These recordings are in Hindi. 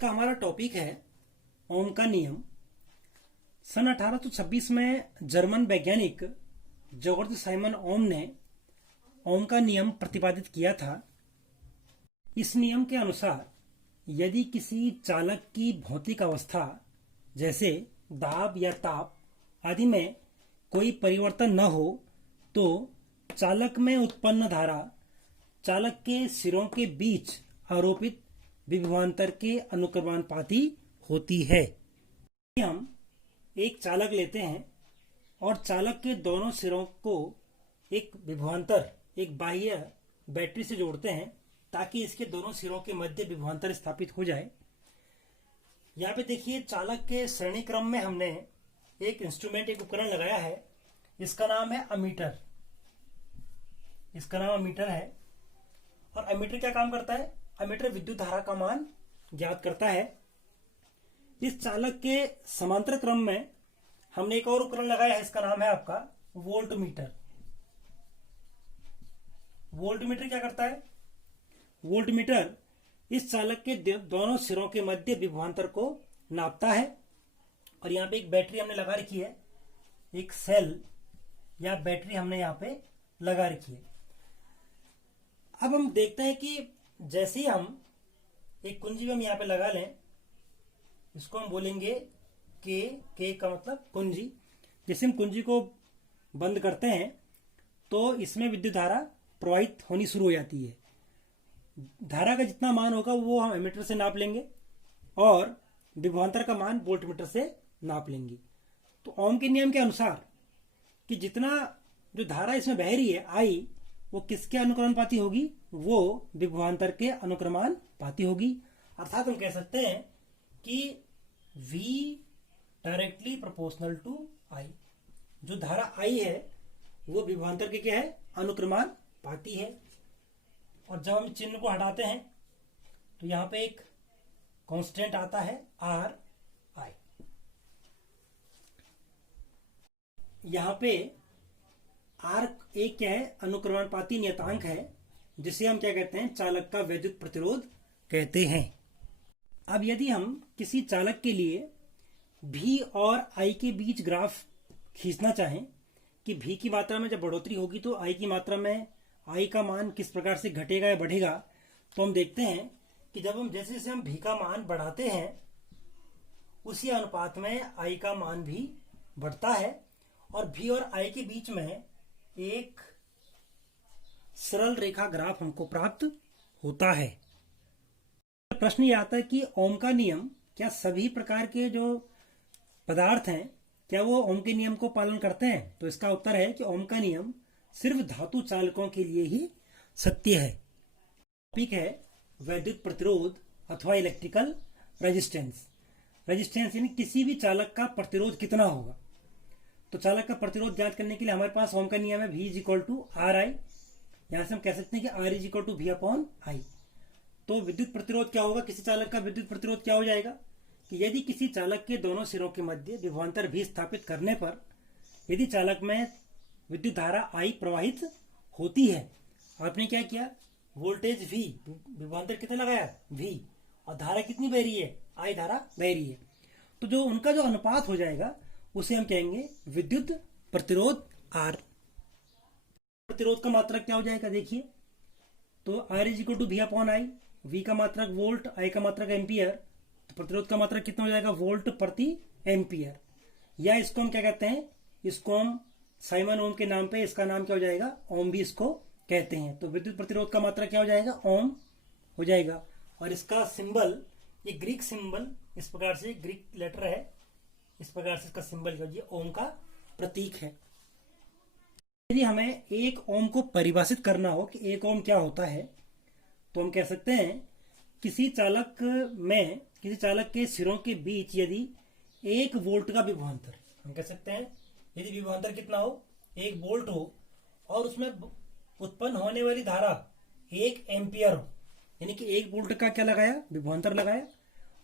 का हमारा टॉपिक है ओम का नियम। सन 1826 में जर्मन वैज्ञानिक जॉर्ज साइमन ओम ने ओम का नियम प्रतिपादित किया था। इस नियम के अनुसार यदि किसी चालक की भौतिक अवस्था जैसे दाब या ताप आदि में कोई परिवर्तन न हो तो चालक में उत्पन्न धारा चालक के सिरों के बीच आरोपित विभवांतर के अनुक्रमानुपाती होती है। हम एक चालक लेते हैं और चालक के दोनों सिरों को एक विभवांतर, एक बाह्य बैटरी से जोड़ते हैं ताकि इसके दोनों सिरों के मध्य विभवांतर स्थापित हो जाए। यहाँ पे देखिए, चालक के श्रेणी क्रम में हमने एक इंस्ट्रूमेंट, एक उपकरण लगाया है। इसका नाम है अमीटर। इसका नाम अमीटर है। और अमीटर क्या काम करता है? अमीटर विद्युत धारा का मान ज्ञात करता है। इस चालक के समांतर क्रम में हमने एक और उपकरण लगाया है। इसका नाम है आपका वोल्टमीटर। वोल्टमीटर क्या करता है? वोल्टमीटर इस चालक के दोनों सिरों के मध्य विभवांतर को नापता है। और यहाँ पे एक बैटरी हमने लगा रखी है, एक सेल या बैटरी हमने यहाँ पे लगा रखी है। अब हम देखते हैं कि जैसे ही हम एक कुंजी भी हम यहाँ पे लगा लें, इसको हम बोलेंगे के का मतलब कुंजी। जैसे हम कुंजी को बंद करते हैं तो इसमें विद्युत धारा प्रवाहित होनी शुरू हो जाती है। धारा का जितना मान होगा वो हम एमीटर से नाप लेंगे और विभवांतर का मान वोल्टमीटर से नाप लेंगे। तो ओम के नियम के अनुसार कि जितना जो धारा इसमें बह रही है आई, वो किसके अनुक्रमानुपाती होगी? वो विभवांतर के अनुक्रमानुपाती होगी। अर्थात हम कह सकते हैं कि V directly proportional to I। जो धारा I है वो विभवांतर के क्या है? अनुक्रमानुपाती है। और जब हम चिन्ह को हटाते हैं तो यहां पे एक कांस्टेंट आता है RI। यहां पे R एक क्या है? अनुक्रमानुपाती नियतांक है, जिसे हम क्या कहते हैं? चालक का वैद्युत प्रतिरोध कहते हैं। अब यदि हम किसी चालक के लिए V और I के बीच ग्राफ खींचना चाहें कि V की मात्रा में जब बढ़ोतरी होगी तो I की मात्रा में I का मान किस प्रकार से घटेगा या बढ़ेगा, तो हम देखते हैं कि जब हम जैसे जैसे हम V का मान बढ़ाते हैं उसी अनुपात में I का मान भी बढ़ता है और V और I के बीच में एक सरल रेखा ग्राफ हमको प्राप्त होता है। प्रश्न ये आता है कि ओम का नियम क्या सभी प्रकार के जो पदार्थ हैं क्या वो ओम के नियम को पालन करते हैं? तो इसका उत्तर है कि ओम का नियम सिर्फ धातु चालकों के लिए ही सत्य है। टॉपिक है वैद्युत प्रतिरोध अथवा इलेक्ट्रिकल रेजिस्टेंस। रेजिस्टेंस यानी किसी भी चालक का प्रतिरोध कितना होगा। तो चालक का प्रतिरोध ज्ञात करने के लिए हमारे पास ओम का नियम है V is equal to RI। यहां से हम कह सकते हैं कि R is equal to V upon I। तो विद्युत प्रतिरोध क्या होगा? किसी चालक का विद्युत प्रतिरोध क्या हो जाएगा कि यदि किसी चालक के दोनों सिरों के मध्य विभवांतर V स्थापित करने पर यदि चालक में विद्युत धारा I प्रवाहित होती है, आपने क्या किया? वोल्टेज V, विभवांतर कितना लगाया? V, और धारा कितनी बह रही है? I धारा बह रही है। तो जो उनका जो अनुपात हो जाएगा उसे हम कहेंगे विद्युत प्रतिरोध R। प्रतिरोध का मात्रक क्या हो जाएगा? देखिए, तो R is equal to V upon I। V का मात्रक वोल्ट, I का मात्रक एम्पियर। तो प्रतिरोध का मात्रक कितना हो जाएगा? वोल्ट प्रति एम्पियर। या इसको हम क्या कहते हैं? इसको हम साइमन ओम के नाम पे, इसका नाम क्या हो जाएगा? ओम भी इसको कहते हैं। तो विद्युत प्रतिरोध का मात्रक क्या हो जाएगा? ओम हो जाएगा। और इसका सिंबल, ये ग्रीक सिंबल, इस प्रकार से ग्रीक लेटर है, इस प्रकार से इसका सिंबल ये ओम का प्रतीक है। यदि हमें एक ओम को परिभाषित करना हो कि एक ओम क्या होता है, तो हम कह सकते हैं किसी चालक के सिरों के बीच यदि 1 वोल्ट का विभवांतर, हम कह सकते हैं यदि विभवांतर कितना हो? 1 वोल्ट हो और उसमें उत्पन्न होने वाली धारा 1 एम्पियर हो, यानी कि 1 वोल्ट का क्या लगाया? विभवांतर लगाया,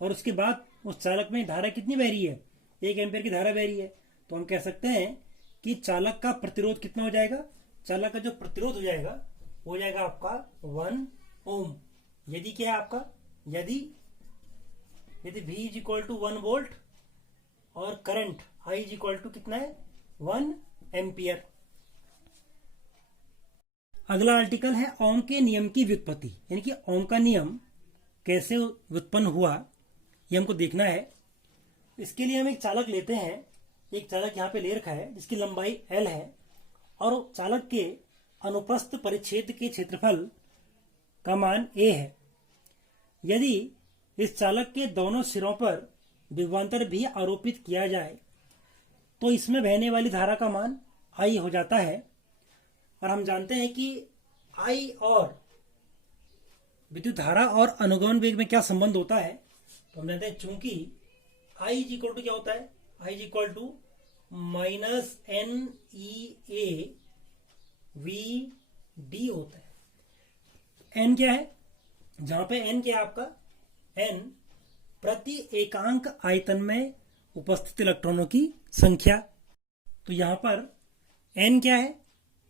और उसके बाद उस चालक में धारा कितनी बह रही है? 1 एम्पियर की धारा बह रही है। तो हम कह सकते हैं कि चालक का प्रतिरोध कितना हो जाएगा? चालक का जो प्रतिरोध हो जाएगा आपका 1 ओम। यदि क्या है आपका? यदि यदि V is equal to 1 volt और current I is equal to कितना है 1 एम्पियर। अगला आर्टिकल है ओम के नियम की व्युत्पत्ति, यानी कि ओम का नियम कैसे उत्पन्न हुआ ये हमको देखना है। इसके लिए हम एक चालक लेते हैं। एक चालक यहाँ पे ले रखा है जिसकी लंबाई L है और चालक के अनुप्रस्थ परिच्छेद के क्षेत्रफल का मान A है। यदि इस चालक के दोनों सिरों पर विभवांतर भी आरोपित किया जाए तो इसमें बहने वाली धारा का मान I हो जाता है। और हम जानते हैं कि I और विद्युत धारा और अनुगमन वेग में क्या संबंध होता है। तो हम जानते हैं चूंकि I इज इक्वल टू क्या होता है, I is equal to minus NEA VD होता है। N क्या है, जहां पे N क्या है आपका, N प्रति एकांक आयतन में उपस्थित इलेक्ट्रॉनों की संख्या। तो यहां पर N क्या है,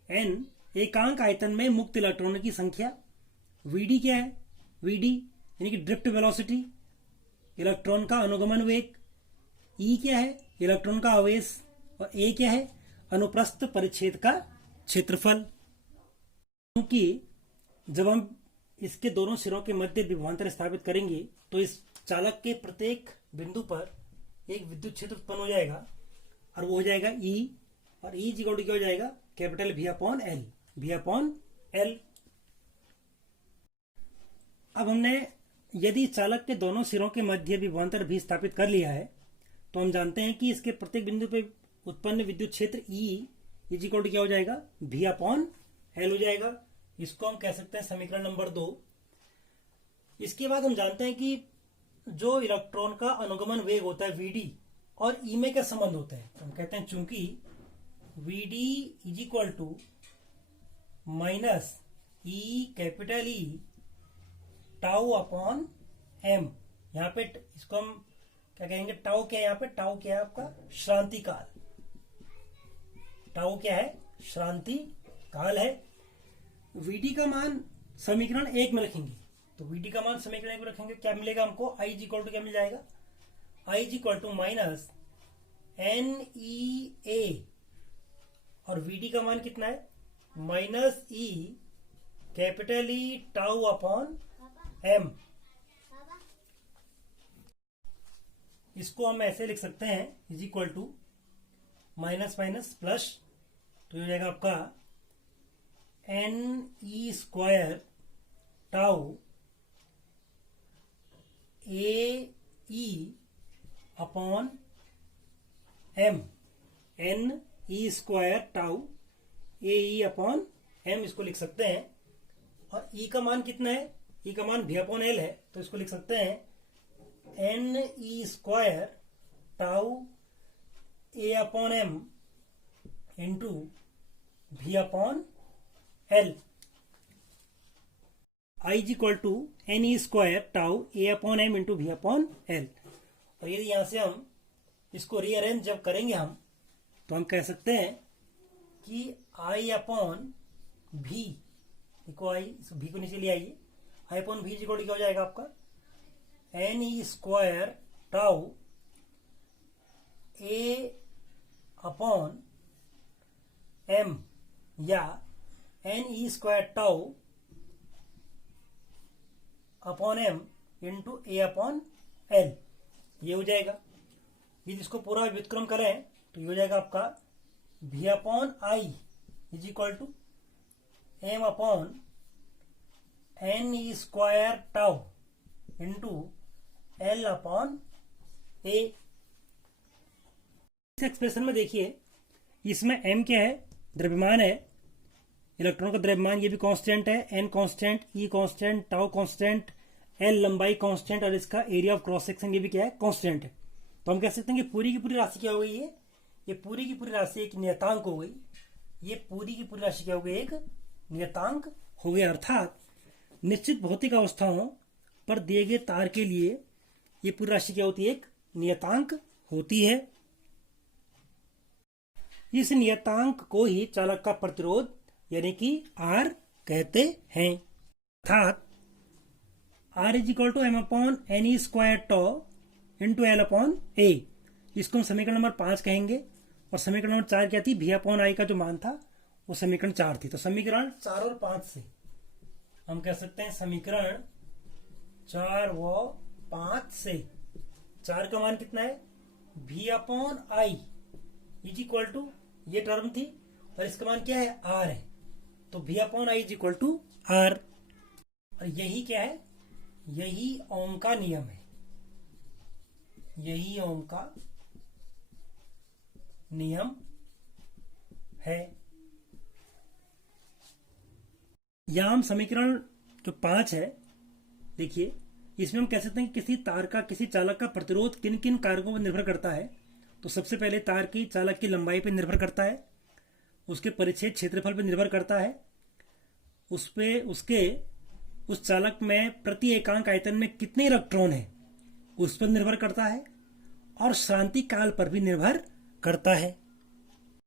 N एकांक आयतन में मुक्त इलेक्ट्रॉनों की संख्या। VD क्या है, VD यानी कि ड्रिफ्ट वेलोसिटी, इलेक्ट्रॉन का अनुगमन वेग। E क्या है, इलेक्ट्रॉन का आवेश। और A क्या है, अनुप्रस्थ परिच्छेद का क्षेत्रफल। क्योंकि जब हम इसके दोनों सिरों के मध्य विभवांतर स्थापित करेंगे तो इस चालक के प्रत्येक बिंदु पर एक विद्युत क्षेत्र उत्पन्न हो जाएगा और वो हो जाएगा E। और E इक्वल टू क्या हो जाएगा, capital V upon L, V upon L। अब हमने यदि चालक के दोनों सिरों के मध्य विभवांतर भी स्थापित कर लिया है तो हम जानते हैं कि इसके प्रत्येक बिंदु पे उत्पन्न विद्युत क्षेत्र E इज इक्वल टू क्या हो जाएगा, V अपॉन L हो जाएगा। इसको हम कह सकते हैं समीकरण नंबर 2। इसके बाद हम जानते हैं कि जो इलेक्ट्रॉन का अनुगमन वेग होता है VD और E में क्या संबंध होता है। तो हम कहते हैं चूंकि VD is equal to minus E capital E tau upon M। यहाँ पे इसको हम क्या कहेंगे, टाउ क्या है, यहाँ पे टाउ क्या है आपका, श्रांति काल। टाउ क्या है, श्रांति काल है। VD का मान समीकरण 1 में रखेंगे। तो VD का मान समीकरण 1 में रखेंगे, क्या मिलेगा हमको, I इक्वल टू क्या मिल जाएगा, I equal to minus NEA और VD का मान कितना है, minus E capital E tau upon M। इसको हम ऐसे लिख सकते हैं is equal to minus minus plus, तो हो जाएगा आपका NE square tau AE upon M। NE square tau AE upon M इसको लिख सकते हैं। और E का मान कितना है, E का मान V अपॉन L है, तो इसको लिख सकते हैं NE square tau A upon M into V upon L। I is equal to NE square tau A upon M into V upon L। और यदि यहां से हम इसको रीअरेंज जब करेंगे हम तो हम कह सकते हैं कि I अपॉन V, देखो I V को नीचे ले आइए, I अपॉन V इक्वल क्या हो जाएगा आपका, NE square tau A upon M या NE square tau upon M into A upon L, ये हो जाएगा। यदि इसको पूरा व्युत्क्रम करें तो ये हो जाएगा आपका V upon I is equal to M upon NE square tau into L upon A। इस एक्सप्रेशन में देखिए, इसमें M क्या है, द्रव्यमान है, इलेक्ट्रॉन का द्रव्यमान, ये भी कांस्टेंट है, N constant, E constant, tau constant, L लंबाई कांस्टेंट और इसका एरिया ऑफ क्रॉस सेक्शन ये भी क्या है, कांस्टेंट है। तो हम कह सकते हैं कि पूरी की पूरी राशि क्या हो गई है, ये पूरी की पूरी राशि एक नियतांक हो गई। ये पूरी की पूरी राशि क्या हो गई, एक नियतांक हो गया। अर्थात निश्चित भौतिक अवस्थाओं पर दिए गए तार के लिए ये पूरी राशि क्या होती है, एक नियतांक होती है। इस नियतांक को ही चालक का प्रतिरोध यानी कि R कहते हैं। अर्थात R is equal to M upon NE square tau into l upon a. इसको हम समीकरण नंबर 5 कहेंगे। और समीकरण नंबर 4 क्या थी, भी अपॉन आई का जो मान था वो समीकरण 4 थी। तो समीकरण 4 और 5 से हम कह सकते हैं, समीकरण 4 व 5 से 4 का मान कितना है, V upon I is equal to, ये टर्म थी और इसका मान क्या है, आर है। तो V upon I is equal to R. और यही क्या है, यही ओम का नियम है, यही ओम का नियम है। यहां हम समीकरण जो 5 है, देखिए इसमें हम कह सकते हैं कि किसी तार का, किसी चालक का प्रतिरोध किन किन कारकों पर निर्भर करता है। तो सबसे पहले तार की, चालक की लंबाई पर निर्भर करता है, उसके परिच्छेद क्षेत्रफल पर निर्भर करता है, उस चालक में प्रति एकांक आयतन में कितने इलेक्ट्रॉन है उस पर निर्भर करता है, और शांति काल पर भी निर्भर करता है।